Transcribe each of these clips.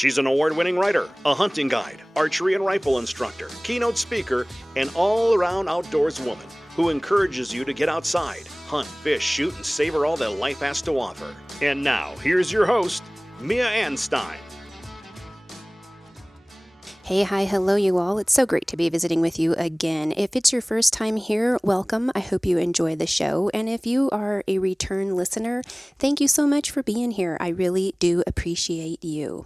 She's an award-winning writer, a hunting guide, archery and rifle instructor, keynote speaker, and all-around outdoors woman who encourages you to get outside, hunt, fish, shoot, and savor all that life has to offer. And now, here's your host, Mia Anstine. Hey, hi, hello you all. It's so great to be visiting with you again. If it's your first time here, welcome. I hope you enjoy the show. And if you are a return listener, thank you so much for being here. I really do appreciate you.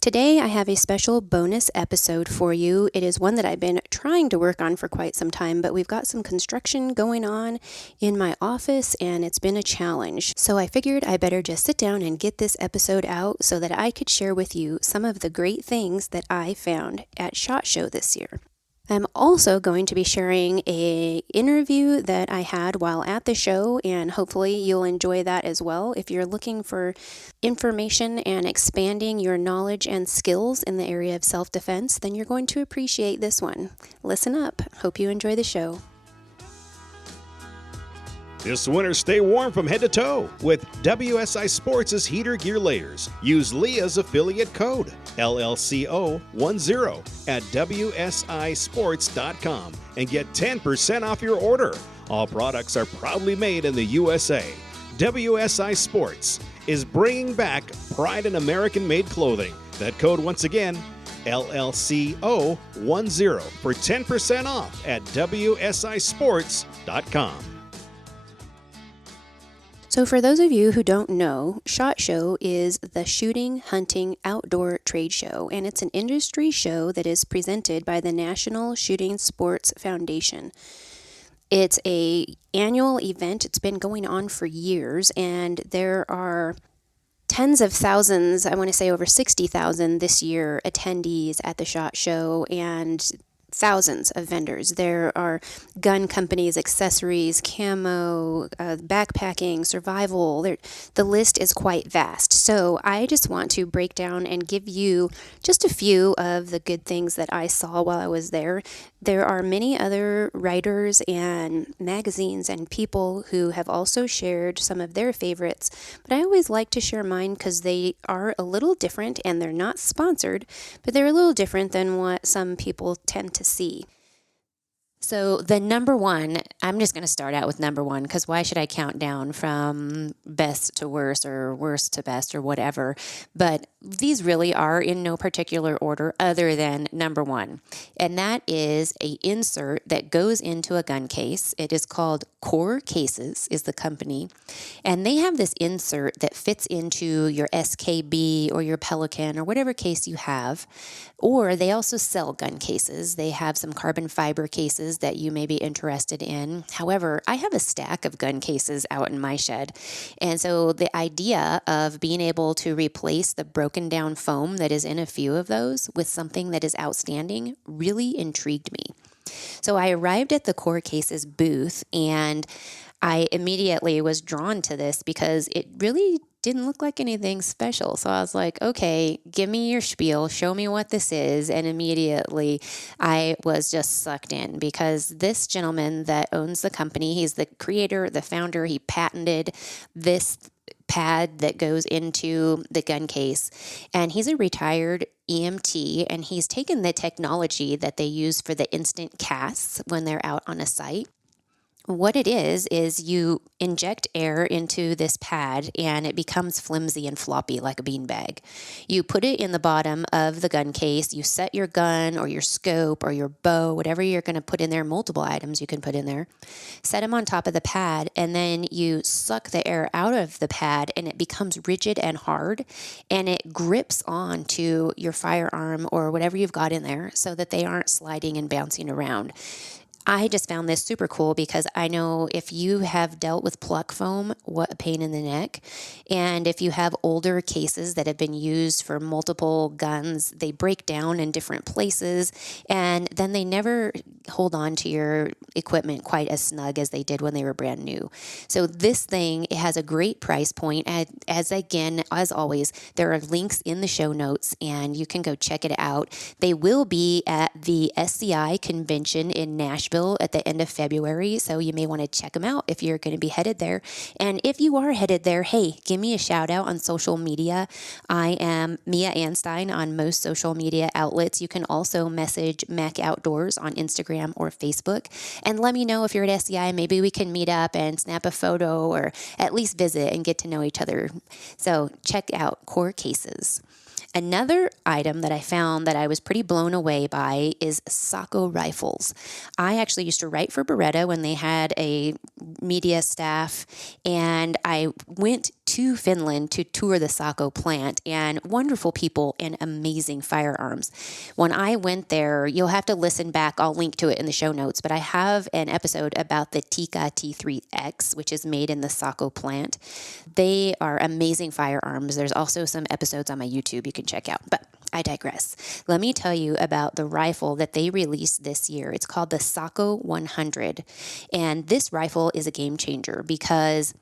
Today, I have a special bonus episode for you. It is one that I've been trying to work on for quite some time, but we've got some construction going on in my office, and it's been a challenge. So I figured I better just sit down and get this episode out so that I could share with you some of the great things that I found at SHOT Show this year. I'm also going to be sharing an interview that I had while at the show, and hopefully you'll enjoy that as well. If you're looking for information and expanding your knowledge and skills in the area of self-defense, then you're going to appreciate this one. Listen up. Hope you enjoy the show. This winter, stay warm from head to toe with WSI Sports' heater gear layers. Use Leah's affiliate code, LLCO10, at WSISports.com and get 10% off your order. All products are proudly made in the USA. WSI Sports is bringing back pride in American-made clothing. That code, once again, LLCO10 for 10% off at WSISports.com. So for those of you who don't know, SHOT Show is the Shooting, Hunting, Outdoor Trade Show, and it's an industry show that is presented by the National Shooting Sports Foundation. It's an annual event. It's been going on for years, and there are tens of thousands, I want to say over 60,000 this year, attendees at the SHOT Show, and thousands of vendors. There are gun companies, accessories, camo, backpacking, survival. The list is quite vast. So I just want to break down and give you just a few of the good things that I saw while I was there. There are many other writers and magazines and people who have also shared some of their favorites, but I always like to share mine because they are a little different and they're not sponsored, but they're a little different than what some people tend to see. So the number one, I'm just going to start out with number one because why should I count down from best to worst or worst to best or whatever? But these really are in no particular order other than number one. And that is an insert that goes into a gun case. It is called Core Cases is the company. And they have this insert that fits into your SKB or your Pelican or whatever case you have. Or they also sell gun cases. They have some carbon fiber cases that you may be interested in. However, I have a stack of gun cases out in my shed. And so the idea of being able to replace the broken down foam that is in a few of those with something that is outstanding really intrigued me. So I arrived at the Core Cases booth and I immediately was drawn to this because it really didn't look like anything special. So I was like, okay, give me your spiel, show me what this is. And immediately I was just sucked in because this gentleman that owns the company, he's the creator, the founder, he patented this pad that goes into the gun case. And he's a retired EMT, and he's taken the technology that they use for the instant casts when they're out on a site. What it is you inject air into this pad and it becomes flimsy and floppy like a beanbag. You put it in the bottom of the gun case, you set your gun or your scope or your bow, whatever you're going to put in there, multiple items you can put in there, set them on top of the pad, and then you suck the air out of the pad and it becomes rigid and hard and it grips onto your firearm or whatever you've got in there so that they aren't sliding and bouncing around. I just found this super cool because I know if you have dealt with pluck foam, what a pain in the neck. And if you have older cases that have been used for multiple guns, they break down in different places and then they never hold on to your equipment quite as snug as they did when they were brand new. So this thing, it has a great price point. As always, there are links in the show notes and you can go check it out. They will be at the SCI convention in Nashville Nashville at the end of February, so you may want to check them out if you're going to be headed there. And if you are headed there, hey, give me a shout out on social media. I am Mia Anstine on most social media outlets. You can also message Mac Outdoors on Instagram or Facebook, and let me know if you're at SCI. Maybe we can meet up and snap a photo or at least visit and get to know each other. So check out Core Cases. Another item that I found that I was pretty blown away by is Sacco rifles. I actually used to write for Beretta when they had a media staff, and I went to Finland to tour the Sacco plant, and wonderful people and amazing firearms. When I went there, you'll have to listen back. I'll link to it in the show notes, but I have an episode about the Tika T3X, which is made in the Sacco plant. They are amazing firearms. There's also some episodes on my YouTube you can check out, but I digress. Let me tell you about the rifle that they released this year. It's called the Sacco 100, and this rifle is a game changer because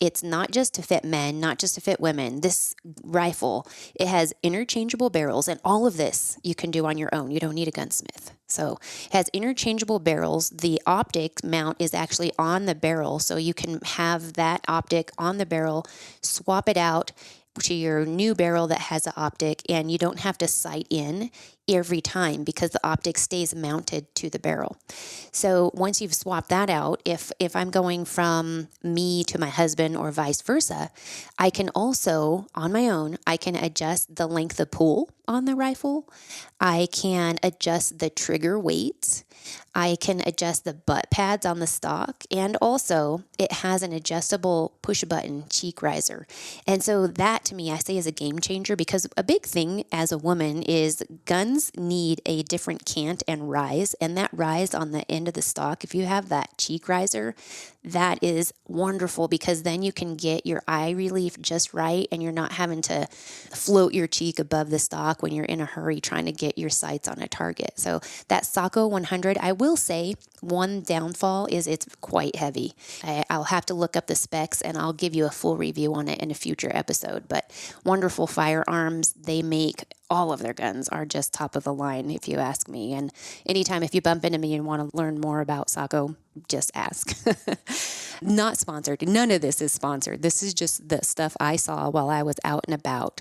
it's not just to fit men, not just to fit women. This rifle, it has interchangeable barrels, and all of this you can do on your own. You don't need a gunsmith. So it has interchangeable barrels. The optic mount is actually on the barrel, so you can have that optic on the barrel, swap it out to your new barrel that has an optic, and you don't have to sight in every time because the optic stays mounted to the barrel. So once you've swapped that out, if I'm going from me to my husband or vice versa, I can also, on my own, I can adjust the length of pull on the rifle. I can adjust the trigger weight. I can adjust the butt pads on the stock, and also it has an adjustable push button cheek riser. And so that to me, I say is a game changer, because a big thing as a woman is guns need a different cant and rise, and that rise on the end of the stock, if you have that cheek riser, that is wonderful, because then you can get your eye relief just right, and you're not having to float your cheek above the stock when you're in a hurry trying to get your sights on a target. So that Sacco 100, I will say one downfall is it's quite heavy. I'll have to look up the specs, and I'll give you a full review on it in a future episode. But wonderful firearms. They make all of their guns are just top of the line, if you ask me. And anytime if you bump into me and want to learn more about Sacco, just ask. Not sponsored. None of this is sponsored. This is just the stuff I saw while I was out and about.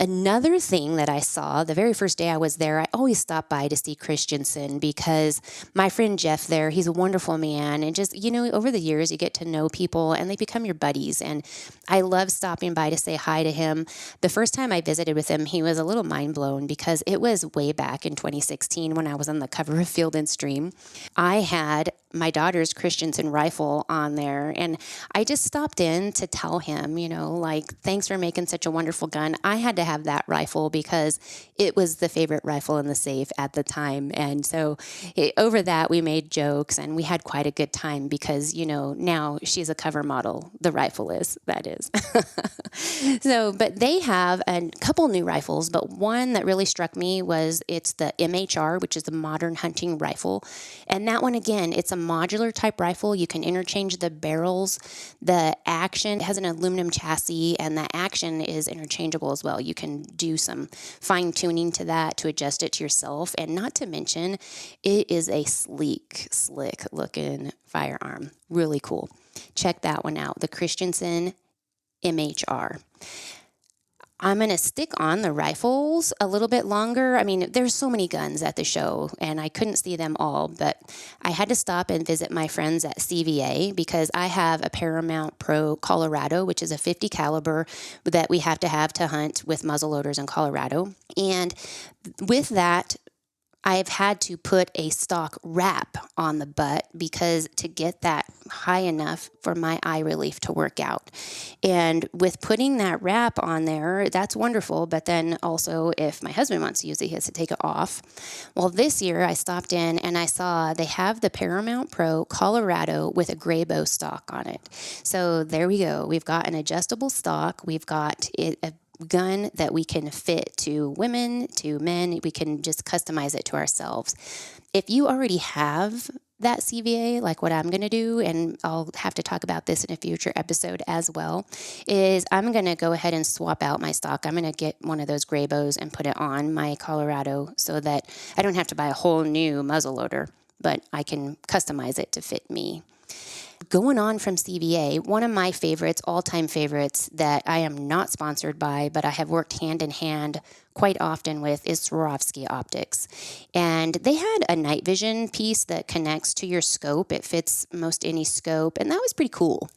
Another thing that I saw the very first day I was there, I always stop by to see Christensen, because my friend Jeff there, he's a wonderful man. And just, over the years, you get to know people and they become your buddies. And I love stopping by to say hi to him. The first time I visited with him, he was a little mind blown, because it was way back in 2016 when I was on the cover of Field and Stream. I had my daughter's Christensen rifle on there, and I just stopped in to tell him, thanks for making such a wonderful gun. I had to have that rifle because it was the favorite rifle in the safe at the time. And so over that, we made jokes, and we had quite a good time because, now she's a cover model. The rifle is, that is. So, but they have a couple new rifles, but one that really struck me was it's the MHR, which is the modern hunting rifle. And that one, again, it's a modular type rifle. You can interchange the barrels. The action has an aluminum chassis, and the action is interchangeable as well. You can do some fine tuning to that to adjust it to yourself. And not to mention, it is a sleek, slick looking firearm. Really cool. Check that one out. The Christensen MHR. I'm going to stick on the rifles a little bit longer. I mean, there's so many guns at the show, and I couldn't see them all, but I had to stop and visit my friends at CVA because I have a Paramount Pro Colorado, which is a 50 caliber that we have to hunt with muzzleloaders in Colorado. And with that, I've had to put a stock wrap on the butt because to get that high enough for my eye relief to work out. And with putting that wrap on there, that's wonderful. But then also if my husband wants to use it, he has to take it off. Well, this year I stopped in and I saw they have the Paramount Pro Colorado with a gray bow stock on it. So there we go. We've got an adjustable stock. We've got a gun that we can fit to women, to men. We can just customize it to ourselves. If you already have that CVA, like what I'm going to do, and I'll have to talk about this in a future episode as well, is I'm going to go ahead and swap out my stock. I'm going to get one of those gray bows and put it on my Colorado so that I don't have to buy a whole new muzzleloader. but I can customize it to fit me. Going on from CVA, one of my favorites, all-time favorites that I am not sponsored by, but I have worked hand in hand quite often with is Swarovski Optics. And they had a night vision piece that connects to your scope. It fits most any scope, and that was pretty cool.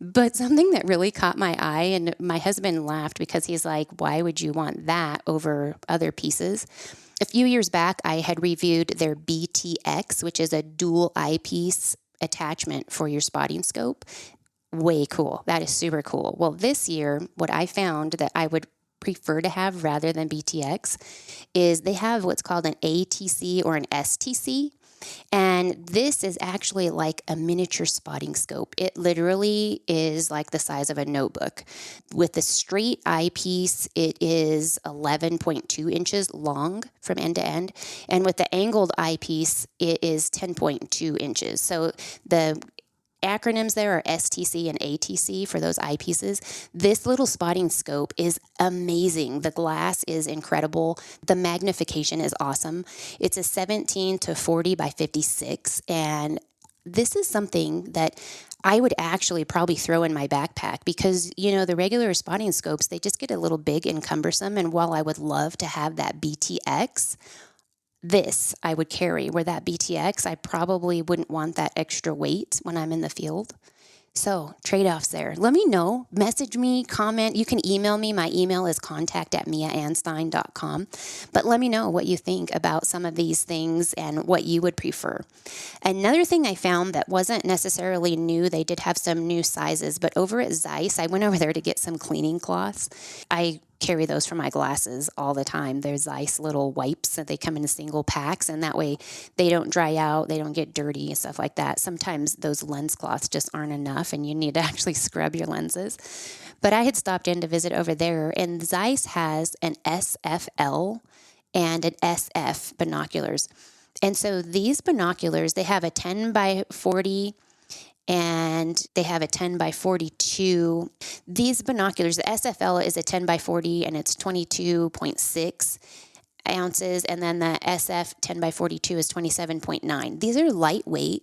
But something that really caught my eye, and my husband laughed because he's like, why would you want that over other pieces? A few years back, I had reviewed their BTX, which is a dual eyepiece attachment for your spotting scope. Way cool. That is super cool. Well, this year, what I found that I would prefer to have rather than BTX is they have what's called an ATC or an STC. And this is actually like a miniature spotting scope. It literally is like the size of a notebook. With the straight eyepiece, it is 11.2 inches long from end to end. And with the angled eyepiece, it is 10.2 inches. So the acronyms there are STC and ATC for those eyepieces. This little spotting scope is amazing. The glass is incredible. The magnification is awesome. It's a 17 to 40 by 56, and this is something that I would actually probably throw in my backpack because, the regular spotting scopes, they just get a little big and cumbersome, and while I would love to have that BTX, this I would carry, where that BTX, I probably wouldn't want that extra weight when I'm in the field. So trade-offs there. Let me know. Message me, comment. You can email me. My email is contact@miaanstine.com. But let me know what you think about some of these things and what you would prefer. Another thing I found that wasn't necessarily new, they did have some new sizes, but over at Zeiss, I went over there to get some cleaning cloths. I carry those for my glasses all the time. There's Zeiss little wipes that they come in single packs, and that way they don't dry out, they don't get dirty and stuff like that. Sometimes those lens cloths just aren't enough and you need to actually scrub your lenses. But I had stopped in to visit over there, and Zeiss has an SFL and an SF binoculars. And so these binoculars, they have a 10 by 40 and they have a 10 by 42. These binoculars, the SFL is a 10 by 40 and it's 22.6 ounces. And then the SF 10 by 42 is 27.9. These are lightweight,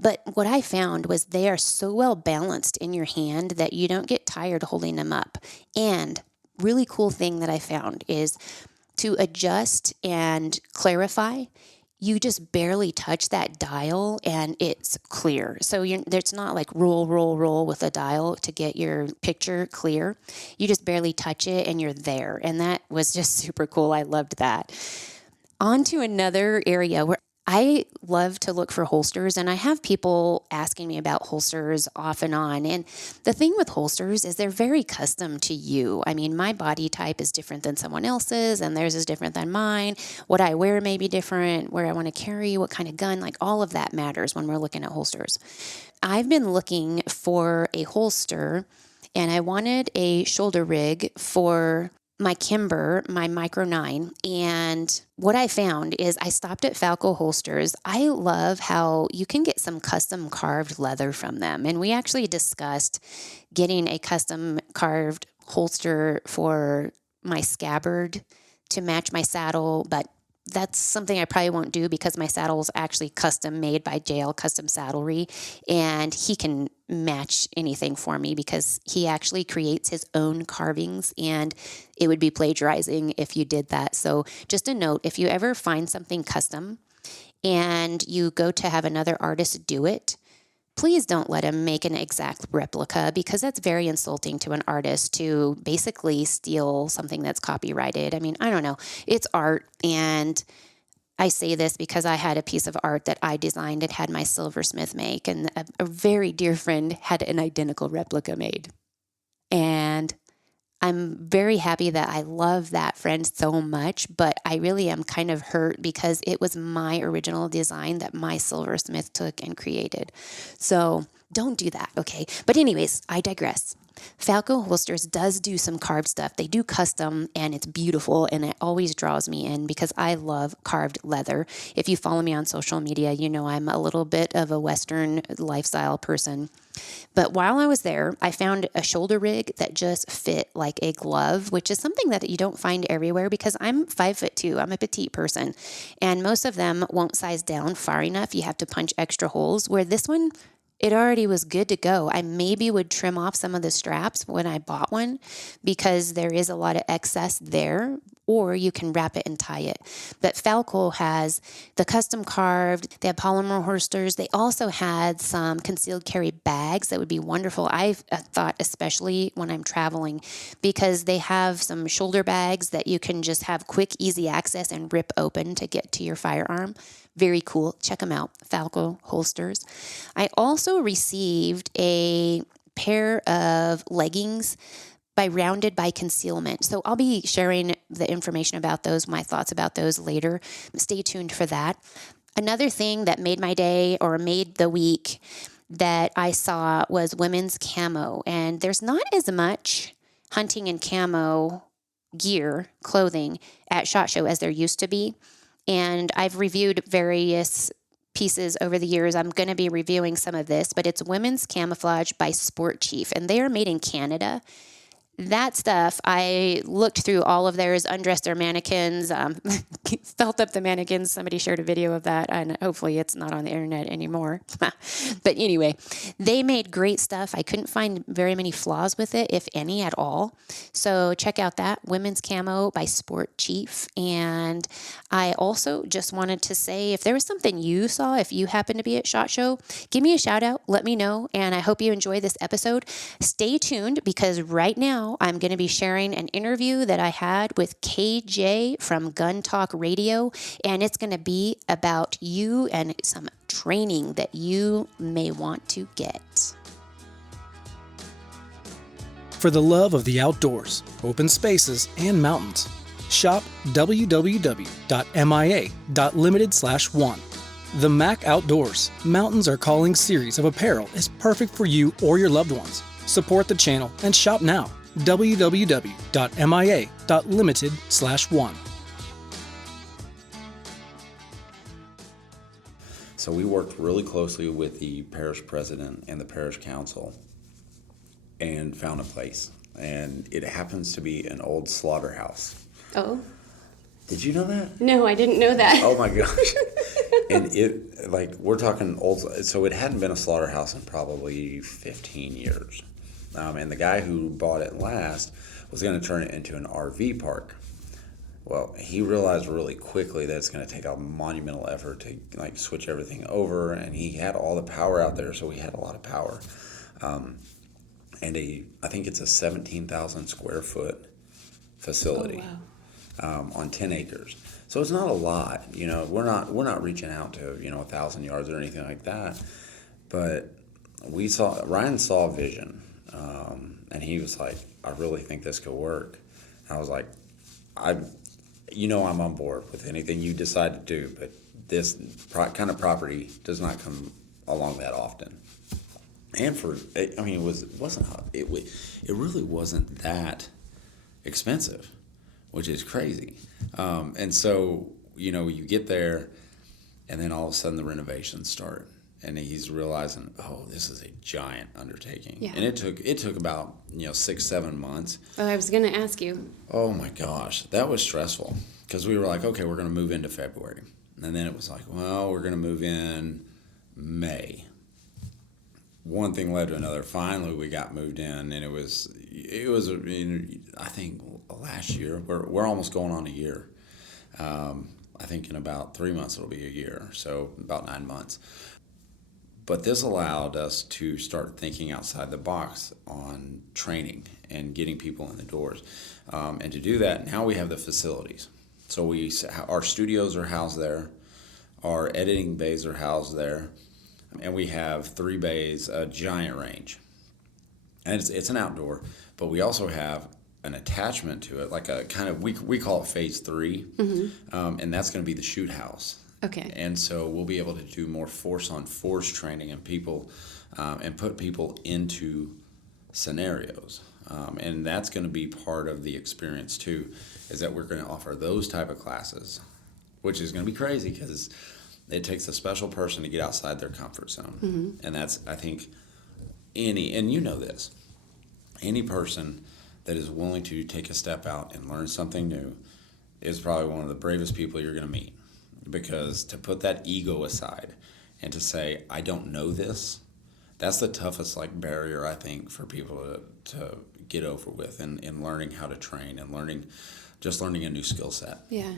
but what I found was they are so well balanced in your hand that you don't get tired holding them up. And really cool thing that I found is to adjust and clarify, you just barely touch that dial and it's clear. So there's not like roll with a dial to get your picture clear. You just barely touch it and you're there. And that was just super cool. I loved that. On to another area where I love to look for holsters, and I have people asking me about holsters off and on. And the thing with holsters is they're very custom to you. I mean, my body type is different than someone else's, and theirs is different than mine. What I wear may be different, where I want to carry, what kind of gun, like all of that matters when we're looking at holsters. I've been looking for a holster, and I wanted a shoulder rig for my Kimber, my Micro 9, and what I found is I stopped at Falco Holsters. I love how you can get some custom carved leather from them, and we actually discussed getting a custom carved holster for my scabbard to match my saddle, but that's something I probably won't do because my saddle is actually custom made by JL Custom Saddlery, and he can match anything for me because he actually creates his own carvings, and it would be plagiarizing if you did that. So just a note, if you ever find something custom and you go to have another artist do it, please don't let him make an exact replica because that's very insulting to an artist to basically steal something that's copyrighted. I mean, I don't know. It's art, and I say this because I had a piece of art that I designed and had my silversmith make, and a very dear friend had an identical replica made. And I'm very happy that I love that friend so much, but I really am kind of hurt because it was my original design that my silversmith took and created. So Don't do that, okay? But anyways, I digress. Falco Holsters does do some carved stuff. They do custom, and it's beautiful, and it always draws me in because I love carved leather. If you follow me on social media, you know I'm a little bit of a Western lifestyle person. But while I was there, I found a shoulder rig that just fit like a glove, which is something that you don't find everywhere because I'm 5'2". I'm a petite person, and most of them won't size down far enough. You have to punch extra holes, where this one, it already was good to go. I maybe would trim off some of the straps when I bought one because there is a lot of excess there, or you can wrap it and tie it. But Falco has the custom carved, they have polymer holsters. They also had some concealed carry bags that would be wonderful. I thought especially when I'm traveling, because they have some shoulder bags that you can just have quick, easy access and rip open to get to your firearm. Very cool. Check them out, Falco Holsters. I also received a pair of leggings by Rounded by Concealment. So I'll be sharing the information about those, my thoughts about those later. Stay tuned for that. Another thing that made my day or made the week that I saw was women's camo. And there's not as much hunting and camo gear, clothing at SHOT Show as there used to be. And I've reviewed various pieces over the years. I'm going to be reviewing some of this, but it's women's camouflage by Sport Chief, and they are made in Canada. That stuff, I looked through all of theirs, undressed their mannequins, felt up the mannequins. Somebody shared a video of that, and hopefully it's not on the internet anymore. But anyway, they made great stuff. I couldn't find very many flaws with it, if any at all. So check out that, Women's Camo by Sport Chief. And I also just wanted to say, if there was something you saw, if you happen to be at SHOT Show, give me a shout out, let me know, and I hope you enjoy this episode. Stay tuned, because right now, I'm going to be sharing an interview that I had with KJ from GunTalk Radio, and it's going to be about you and some training that you may want to get. For the love of the outdoors, open spaces, and mountains, shop www.mia.limited/one. The Mac Outdoors Mountains Are Calling series of apparel is perfect for you or your loved ones. Support the channel and shop now. www.mia.limited/one. So we worked really closely with the parish president and the parish council and found a place. And it happens to be an old slaughterhouse. Oh. Did you know that? No, I didn't know that. Oh my gosh. And it, like, we're talking old, so it hadn't been a slaughterhouse in probably 15 years. And the guy who bought it last was going to turn it into an RV park. Well, he realized really quickly that it's going to take a monumental effort to like switch everything over, and he had all the power out there, so he had a lot of power. And I think it's a 17,000 square foot facility. Oh, wow. On 10 acres. So it's not a lot. You know, we're not reaching out to 1,000 yards or anything like that. But Ryan saw a vision. And he was like, I really think this could work. And I was like, I'm on board with anything you decide to do, but this kind of property does not come along that often. And it really wasn't that expensive, which is crazy. And so, you get there, and then all of a sudden the renovations start. And he's realizing, this is a giant undertaking. Yeah. And it took about 6-7 months. Oh, I was going to ask you. Oh my gosh, that was stressful, because we were like, okay, we're going to move into February, and then it was like, well, we're going to move in May. One thing led to another. Finally, we got moved in, and it was I think last year. We're almost going on a year. I think in about 3 months it'll be a year, so about 9 months. But this allowed us to start thinking outside the box on training and getting people in the doors. And to do that, now we have the facilities. So our studios are housed there, our editing bays are housed there, and we have 3 bays, a giant range. And it's an outdoor, but we also have an attachment to it, like a kind of, we call it phase 3, and that's going to be the shoot house. Okay. And so we'll be able to do more force on force training and people and put people into scenarios. And that's going to be part of the experience too, is that we're going to offer those type of classes, which is going to be crazy because it takes a special person to get outside their comfort zone. And that's, I think, and you know this, any person that is willing to take a step out and learn something new is probably one of the bravest people you're going to meet. Because to put that ego aside and to say, I don't know this, that's the toughest barrier, I think, for people to get over with in learning how to train and learning a new skill set. Yeah.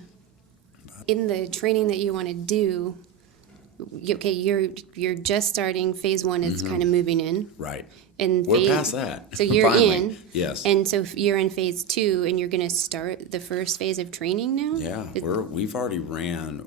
In the training that you want to do, okay, you're just starting. Phase 1 is kind of moving in. Right. And we're past that. So you're Finally. in. Yes. And so you're in phase 2, and you're going to start the first phase of training now? Yeah. We've already ran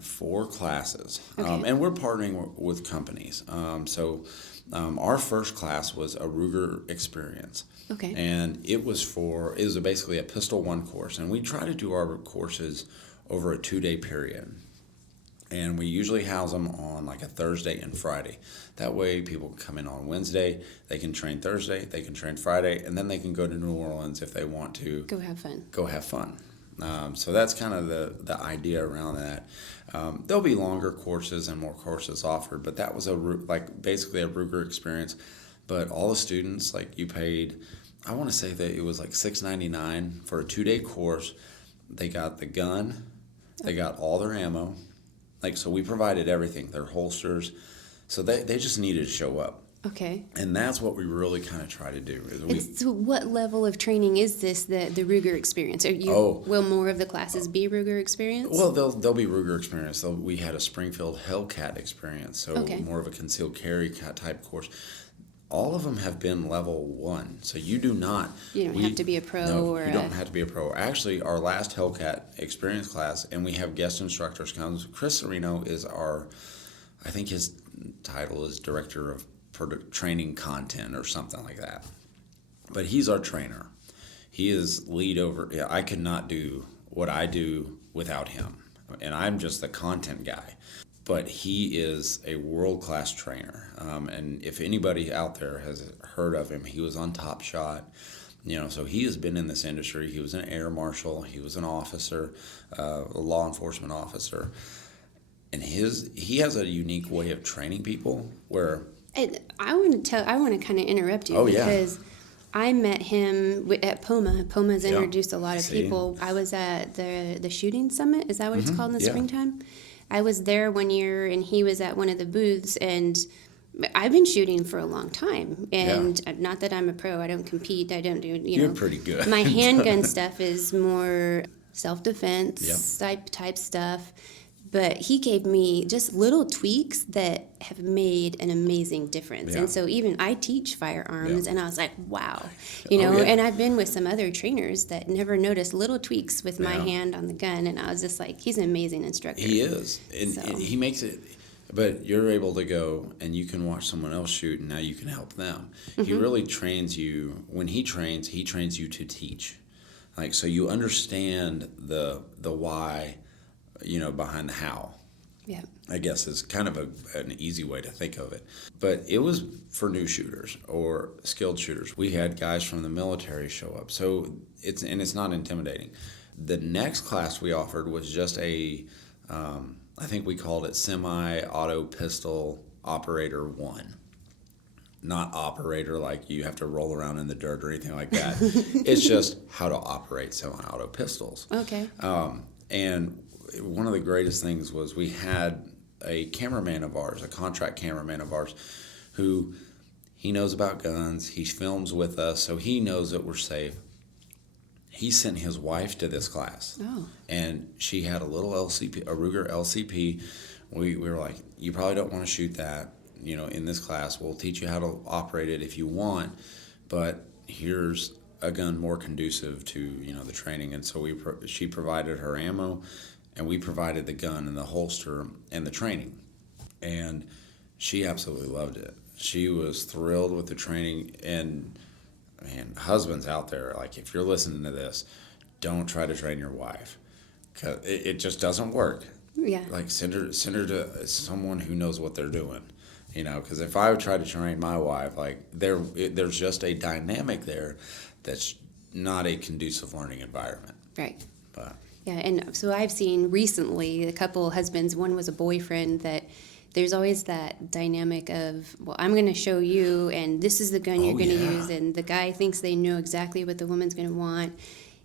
4 classes. Okay. And we're partnering with companies. Our first class was a Ruger experience. Okay. And it was basically a Pistol 1 course. And we try to do our courses over a 2-day period. And we usually house them on a Thursday and Friday. That way people can come in on Wednesday, they can train Thursday, they can train Friday, and then they can go to New Orleans if they want to. Go have fun. So that's kind of the idea around that. There'll be longer courses and more courses offered, but that was basically a Ruger experience. But all the students, you paid, I want to say that it was $6.99 for a 2-day course. They got the gun, they got all their ammo. So we provided everything, their holsters. So they just needed to show up. Okay. And that's what we really kind of try to do. So what level of training is this, the Ruger experience? Will more of the classes be Ruger experience? Well, they'll be Ruger experience. We had a Springfield Hellcat experience, so Okay. more of a concealed carry type course. All of them have been level 1, so you do not. You don't have to be a pro. No, you don't have to be a pro. Actually, our last Hellcat experience class, and we have guest instructors come. Chris Sereno is I think his title is Director of Training Content or something like that. But he's our trainer. He is lead over. Yeah, I could not do what I do without him, and I'm just the content guy. But he is a world-class trainer. And if anybody out there has heard of him, he was on Top Shot. So he has been in this industry. He was an air marshal. He was an officer, a law enforcement officer. And he has a unique way of training people where... And I want to kind of interrupt you because I met him at POMA. POMA's introduced a lot of people. I was at the shooting summit. Is that what it's called in the springtime? I was there one year, and he was at one of the booths, and I've been shooting for a long time. And not that I'm a pro. I don't compete. I don't do, You're pretty good. My handgun stuff is more self-defense type stuff. But he gave me just little tweaks that have made an amazing difference. And so even I teach firearms, and I was like, wow. And I've been with some other trainers that never noticed little tweaks with my hand on the gun, and I was just like, he's an amazing instructor. He is. And he makes it, but you're able to go and you can watch someone else shoot, and now you can help them. He really trains you. When he trains you to teach. So you understand the why, behind the how. Yeah. I guess is kind of an easy way to think of it. But it was for new shooters or skilled shooters. We had guys from the military show up. So it's not intimidating. The next class we offered was just I think we called it Semi-Auto Pistol Operator 1. Not operator like you have to roll around in the dirt or anything like that. It's just how to operate semi-auto pistols. Okay. And one of the greatest things was we had a cameraman of ours, a contract cameraman of ours, who he knows about guns. He films with us, so he knows that we're safe. He sent his wife to this class, and she had a little LCP, a Ruger LCP. We were like, you probably don't want to shoot that, in this class. We'll teach you how to operate it if you want, but here's a gun more conducive to the training. And so she provided her ammo, and we provided the gun and the holster and the training. And she absolutely loved it. She was thrilled with the training. And, man, husbands out there, if you're listening to this, don't try to train your wife. 'Cause it just doesn't work. Yeah. Like send her to someone who knows what they're doing. Because if I would try to train my wife, like there's just a dynamic there that's not a conducive learning environment. Right. But Yeah, and so I've seen recently a couple husbands, one was a boyfriend, that there's always that dynamic of, well, I'm going to show you, and this is the gun you're going to use, and the guy thinks they know exactly what the woman's going to want.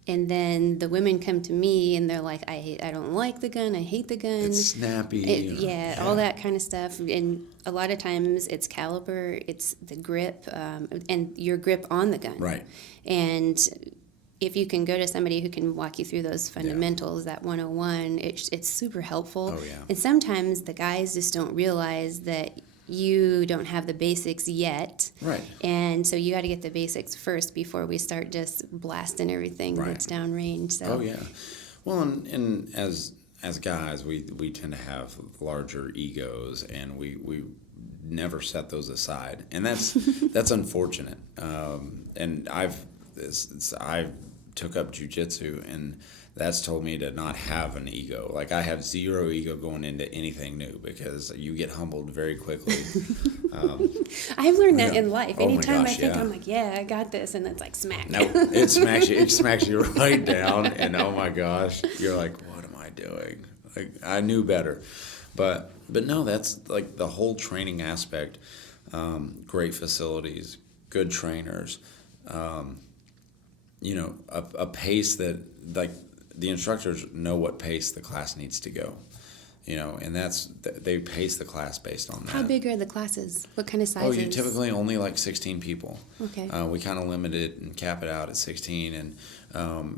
And then the women come to me and they're like, I don't like the gun, I hate the gun. It's snappy. Yeah, all that kind of stuff. And a lot of times it's caliber, it's the grip, and your grip on the gun. Right. And if you can go to somebody who can walk you through those fundamentals, that 101, it's super helpful. Oh, yeah. And sometimes the guys just don't realize that you don't have the basics yet. Right. And so you got to get the basics first before we start just blasting everything Right. that's downrange. So. Oh, yeah. Well, and as guys, we tend to have larger egos, and we never set those aside. And that's unfortunate. And I took up jiu-jitsu, and that's told me to not have an ego. Like, I have zero ego going into anything new because you get humbled very quickly. I've learned that in life. Oh my Anytime gosh, I think yeah. I'm like, yeah, I got this, and it's like smack. No, it smacks you right down, and oh my gosh, you're like, what am I doing? Like, I knew better. But no, that's like the whole training aspect. Great facilities, good trainers, a pace that, like, the instructors know what pace the class needs to go, and they pace the class based on that. How big are the classes? What kind of sizes? Oh, you typically only like 16 people. Okay. We kind of limit it and cap it out at 16, and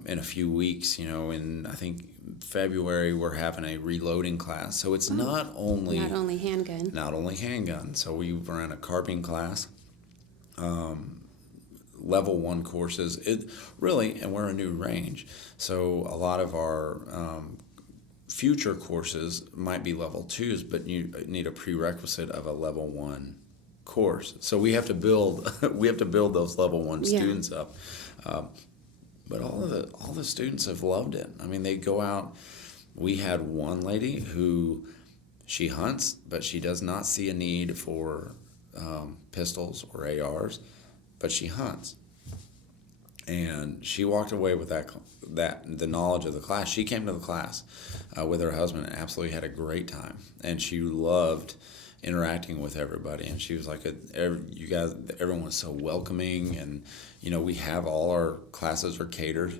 in a few weeks, in I think February, we're having a reloading class. So it's not only handgun. Not only handgun. So we ran a carbine class. Level 1 courses, and we're a new range, so a lot of our future courses might be level 2s, but you need a prerequisite of a level 1 course. So we have to build those level 1 students up. But all the students have loved it. I mean, they go out. We had one lady who, she hunts, but she does not see a need for pistols or ARs. But she hunts, and she walked away with the knowledge of the class. She came to the class with her husband and absolutely had a great time, and she loved interacting with everybody. And she was like, "You guys, everyone was so welcoming, and we have all our classes are catered."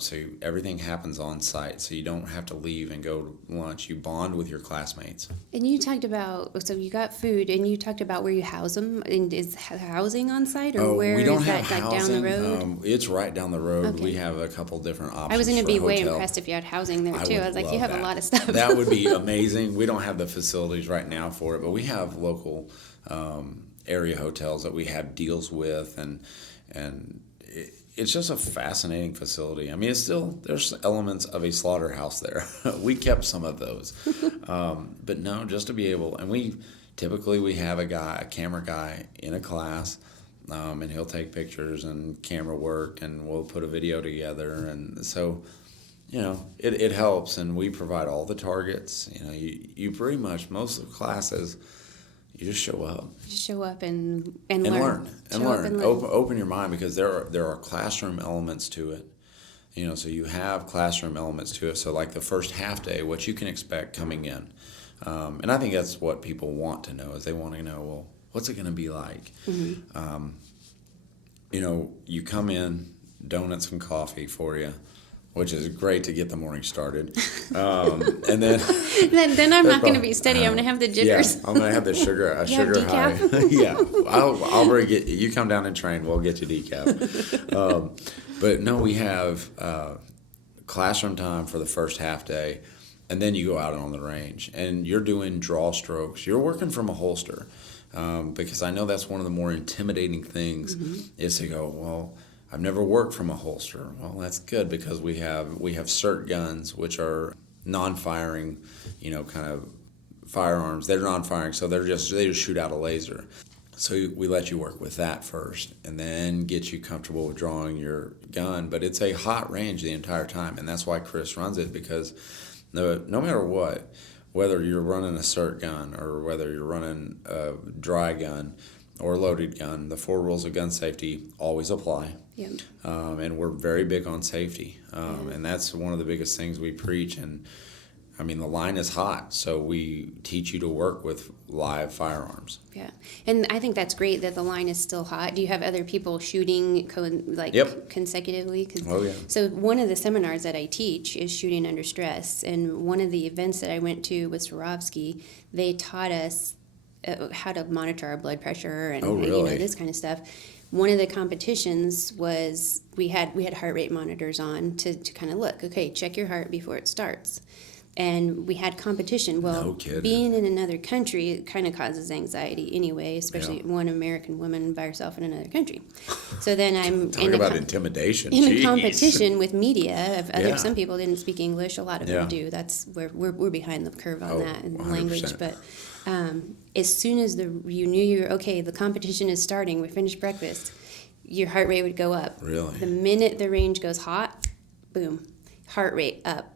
So everything happens on site, so you don't have to leave and go to lunch. You bond with your classmates. And you talked about, so you got food, and you talked about where you house them. And is housing on site, or where is that, like down the road? It's right down the road. Okay. We have a couple different options. I was going to be for a way hotel. impressed if you had housing there too. I was like, you have a lot of stuff. That would be amazing. We don't have the facilities right now for it, but we have local area hotels that we have deals with, and it's just a fascinating facility. I mean, there's elements of a slaughterhouse there. We kept some of those. But no, just to be able, and we have a camera guy in a class, and he'll take pictures and camera work, and we'll put a video together. And so, it helps, and we provide all the targets. You pretty much, most of the classes, you just show up. Just show up and learn. learn. Open your mind, because there are classroom elements to it. So you have classroom elements to it. So like the first half day, what you can expect coming in. And I think that's what people want to know, is they want to know, well, what's it going to be like? Mm-hmm. You come in, donuts and coffee for you, which is great to get the morning started. And then then I'm not going to be steady. I'm going to have the jitters. Yeah, I'm going to have the sugar high. Yeah, I'll bring it. You come down and train, we'll get you decaf. But no, we have classroom time for the first half day, and then you go out on the range, and you're doing draw strokes. You're working from a holster, because I know that's one of the more intimidating things, is to go, well, I've never worked from a holster. Well, that's good, because we have cert guns, which are non-firing, kind of firearms. They're non-firing, so they just shoot out a laser. So we let you work with that first, and then get you comfortable with drawing your gun. But it's a hot range the entire time, and that's why Chris runs it, because No matter what, whether you're running a cert gun or whether you're running a dry gun or a loaded gun, the 4 rules of gun safety always apply. Yep. And we're very big on safety. And that's one of the biggest things we preach. And I mean, the line is hot, so we teach you to work with live firearms. Yeah, and I think that's great that the line is still hot. Do you have other people shooting consecutively? Oh, yeah. So one of the seminars that I teach is shooting under stress, and one of the events that I went to with Swarovski, they taught us how to monitor our blood pressure and this kind of stuff. One of the competitions was we had heart rate monitors on to kind of look, okay, check your heart before it starts. And we had competition. Well, No kidding. Being in another country, it kind of causes anxiety anyway, especially one American woman by herself in another country. So then I'm Talk about intimidation. in Jeez. a competition with media. Some people didn't speak English. A lot of them do. That's where we're behind the curve on that in 100%. language. But as soon as you knew the competition is starting, we finished breakfast, your heart rate would go up. Really? The minute the range goes hot, boom, heart rate up.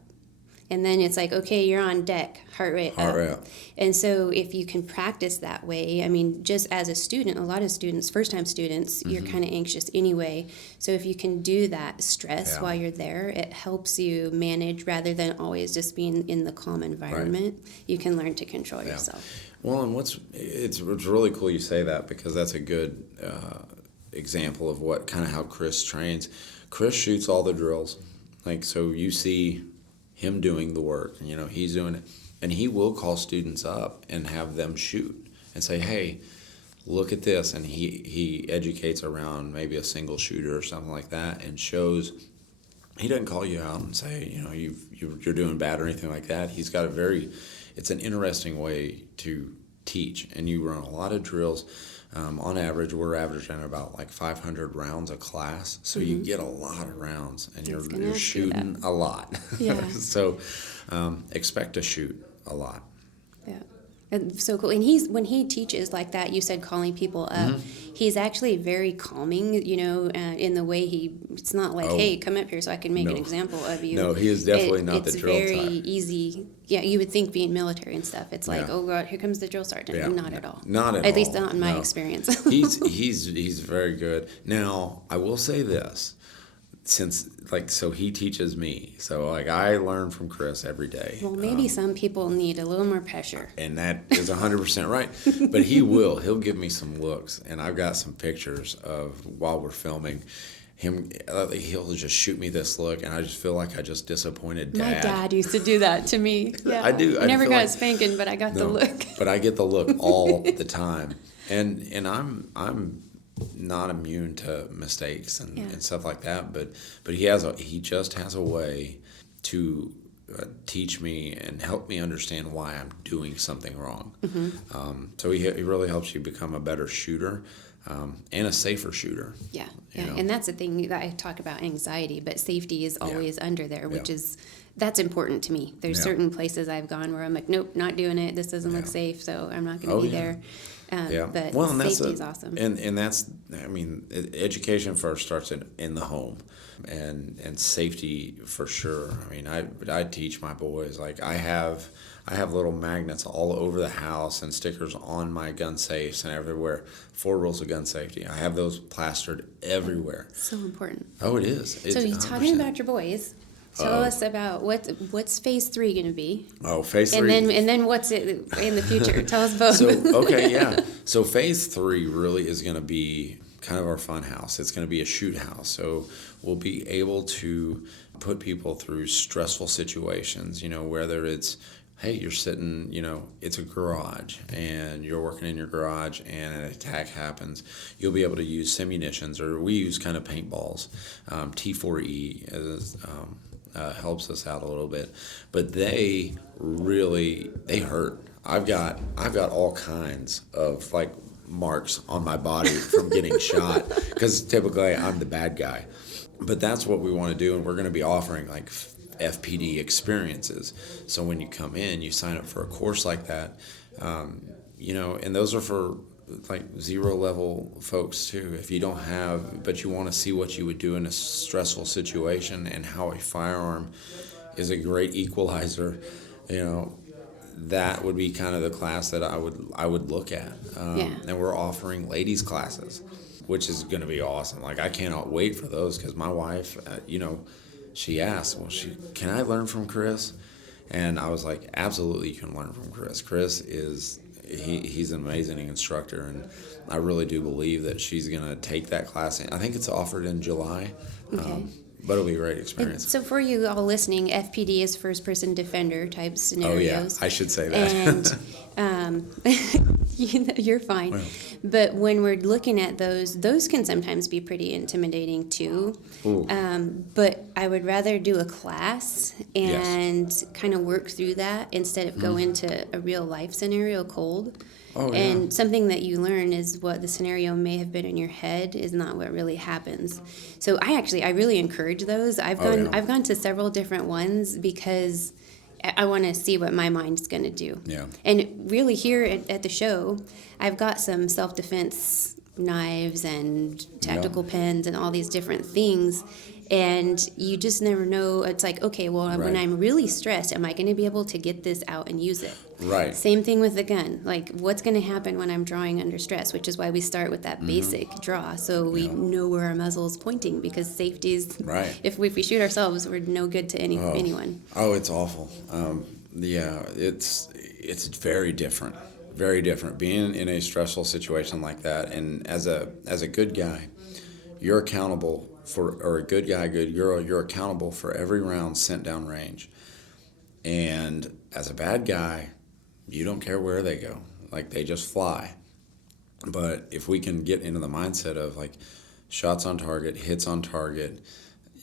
And then it's like, okay, you're on deck, heart rate up. And so if you can practice that way, I mean, just as a student, a lot of students, first-time students, you're kind of anxious anyway. So if you can do that stress while you're there, it helps you manage rather than always just being in the calm environment. Right. You can learn to control yourself. Well, and it's really cool you say that, because that's a good example of how Chris trains. Chris shoots all the drills. So you see him doing the work, he's doing it, and he will call students up and have them shoot and say, hey, look at this, and he educates around maybe a single shooter or something like that, and shows. He doesn't call you out and say, you're doing bad or anything like that. He's got it's an interesting way to teach, and you run a lot of drills. On average, we're averaging about 500 rounds a class, so you get a lot of rounds, and you're shooting a lot. Yeah. So expect to shoot a lot. Yeah. And so cool. And when he teaches like that, you said calling people up, he's actually very calming, in the way it's not like, hey, come up here so I can make an example of you. No, he is definitely not the drill type. It's very easy. Yeah, you would think being military and stuff, it's like, oh God, here comes the drill sergeant. Yeah. Not at all. Not at all. At least not in my experience. He's very good. Now, I will say this. So he teaches me. So I learn from Chris every day. Well, maybe some people need a little more pressure. And that is 100% right. But he'll give me some looks, and I've got some pictures of while we're filming him. He'll just shoot me this look, and I just feel like I just disappointed Dad. My dad used to do that to me. Yeah. I do. I never got a spanking, but I got the look. But I get the look all the time, and I'm not immune to mistakes and stuff like that, but he just has a way to teach me and help me understand why I'm doing something wrong. So he really helps you become a better shooter and a safer shooter. Yeah, and that's the thing that I talk about anxiety, but safety is always under there, which is that's important to me. There's certain places I've gone where I'm like, nope, not doing it. This doesn't look safe, so I'm not going to be there. But safety is awesome. And that's, education first starts in the home, and safety for sure. I teach my boys, I have little magnets all over the house and stickers on my gun safes and everywhere. 4 rules of gun safety. I have those plastered everywhere. So important. Oh, it is. So you're talking about your boys. Tell us about what's phase 3 going to be. Oh, phase 3. And then what's it in the future? Tell us both. So phase 3 really is going to be kind of our fun house. It's going to be a shoot house. So we'll be able to put people through stressful situations, whether it's, hey, you're sitting, it's a garage and you're working in your garage and an attack happens. You'll be able to use simunitions, or we use kind of paintballs. T4E is helps us out a little bit, but they hurt. I've got all kinds of marks on my body from getting shot, because typically I'm the bad guy. But that's what we want to do, and we're going to be offering FPD experiences. So when you come in, you sign up for a course like that, and those are for 0 level folks too. If you don't have, but you want to see what you would do in a stressful situation and how a firearm, is a great equalizer. That would be kind of the class that I would look at. And we're offering ladies classes, which is going to be awesome. Like, I cannot wait for those, because my wife, she asked, well, can I learn from Chris? And I was like, absolutely, you can learn from Chris. Chris he's an amazing instructor, and I really do believe that she's going to take that class. I think it's offered in July. Okay. But it'll be a great experience. So for you all listening, FPD is first-person defender type scenarios. Oh, yeah, I should say that. And you're fine. Well. But when we're looking at those can sometimes be pretty intimidating too. But I would rather do a class and kind of work through that instead of go into a real-life scenario cold. Oh, yeah. And something that you learn is what the scenario may have been in your head is not what really happens. So I really encourage those. I've gone to several different ones because I want to see what my mind's going to do. Yeah. And really here at the show, I've got some self-defense knives and tactical pens and all these different things. And you just never know. It's like, okay, well, when I'm really stressed, am I going to be able to get this out and use it? Right. Same thing with the gun. Like, what's going to happen when I'm drawing under stress, which is why we start with that basic draw, so we know where our muzzle is pointing, because safety is, if we shoot ourselves, we're no good to anyone. Oh, it's awful. It's very different. Very different. Being in a stressful situation like that, and as a good guy, you're accountable or a good guy, good girl, you're accountable for every round sent down range. And as a bad guy, you don't care where they go. Like, they just fly. But if we can get into the mindset of, like, shots on target, hits on target,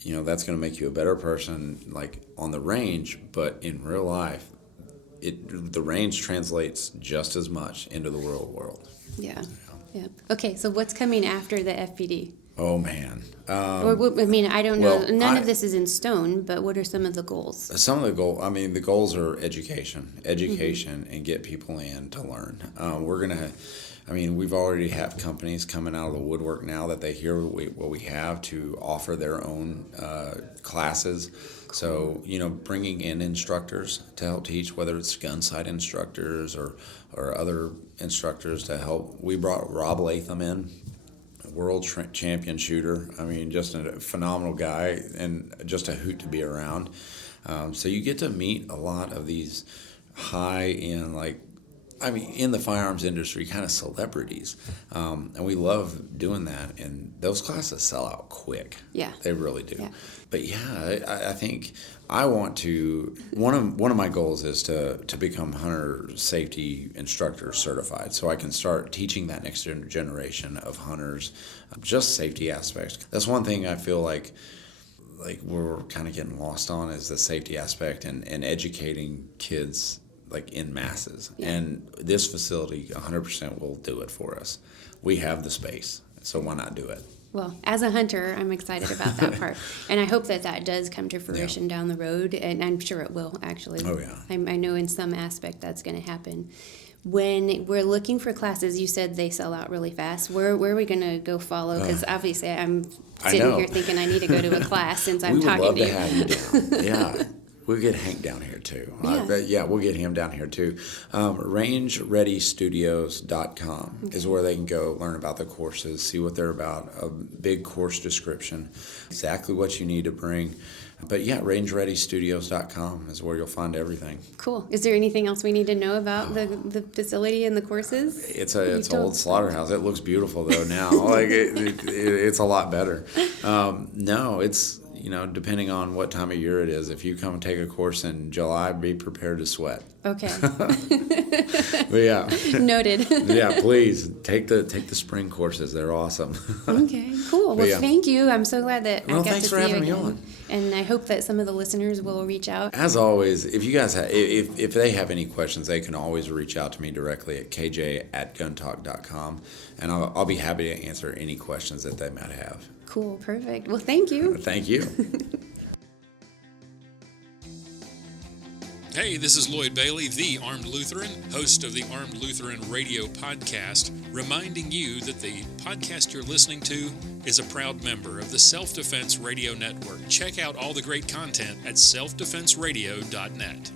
that's going to make you a better person, like, on the range. But in real life, the range translates just as much into the real world. Yeah. Okay, so what's coming after the FPD? Oh, man. I don't know. Well, None of this is in stone, but what are some of the goals? Some of the goals are education, and get people in to learn. We've already have companies coming out of the woodwork now that they hear what we have to offer their own classes. So, bringing in instructors to help teach, whether it's gun sight instructors or other instructors to help. We brought Rob Latham in, world champion shooter. Just a phenomenal guy and just a hoot to be around. So you get to meet a lot of these high-end, in the firearms industry, kind of celebrities. And we love doing that. And those classes sell out quick. Yeah. They really do. Yeah. But I think I want to, one of my goals is to become hunter safety instructor certified, so I can start teaching that next generation of hunters just safety aspects. That's one thing I feel like we're kind of getting lost on, is the safety aspect and educating kids in masses. Yeah. And this facility 100% will do it for us. We have the space, so why not do it? Well, as a hunter, I'm excited about that part. And I hope that does come to fruition down the road, and I'm sure it will, actually. Oh, yeah. I know in some aspect that's going to happen. When we're looking for classes, you said they sell out really fast. Where are we going to go follow? Because obviously I'm sitting here tinging I need to go to a class since I'm talking to you. We would love to have you down. Yeah. We'll get Hank down here, too. We'll get him down here, too. RangeReadyStudios.com is where they can go learn about the courses, see what they're about, a big course description, exactly what you need to bring. But, RangeReadyStudios.com is where you'll find everything. Cool. Is there anything else we need to know about the facility and the courses? It's an old slaughterhouse. It looks beautiful, though, now. It's a lot better. No, it's... depending on what time of year it is, if you come and take a course in July, be prepared to sweat. Okay. But yeah. Noted. Yeah, please take the spring courses. They're awesome. Okay, cool. Well, thank you. I'm so glad that I got to see you again. Thanks for having me on. And I hope that some of the listeners will reach out. As always, if you guys if they have any questions, they can always reach out to me directly at kj@guntalk.com, and I'll be happy to answer any questions that they might have. Cool, perfect. Well, thank you. Thank you. Hey, this is Lloyd Bailey, the Armed Lutheran, host of the Armed Lutheran Radio podcast, reminding you that the podcast you're listening to is a proud member of the Self-Defense Radio Network. Check out all the great content at selfdefenseradio.net.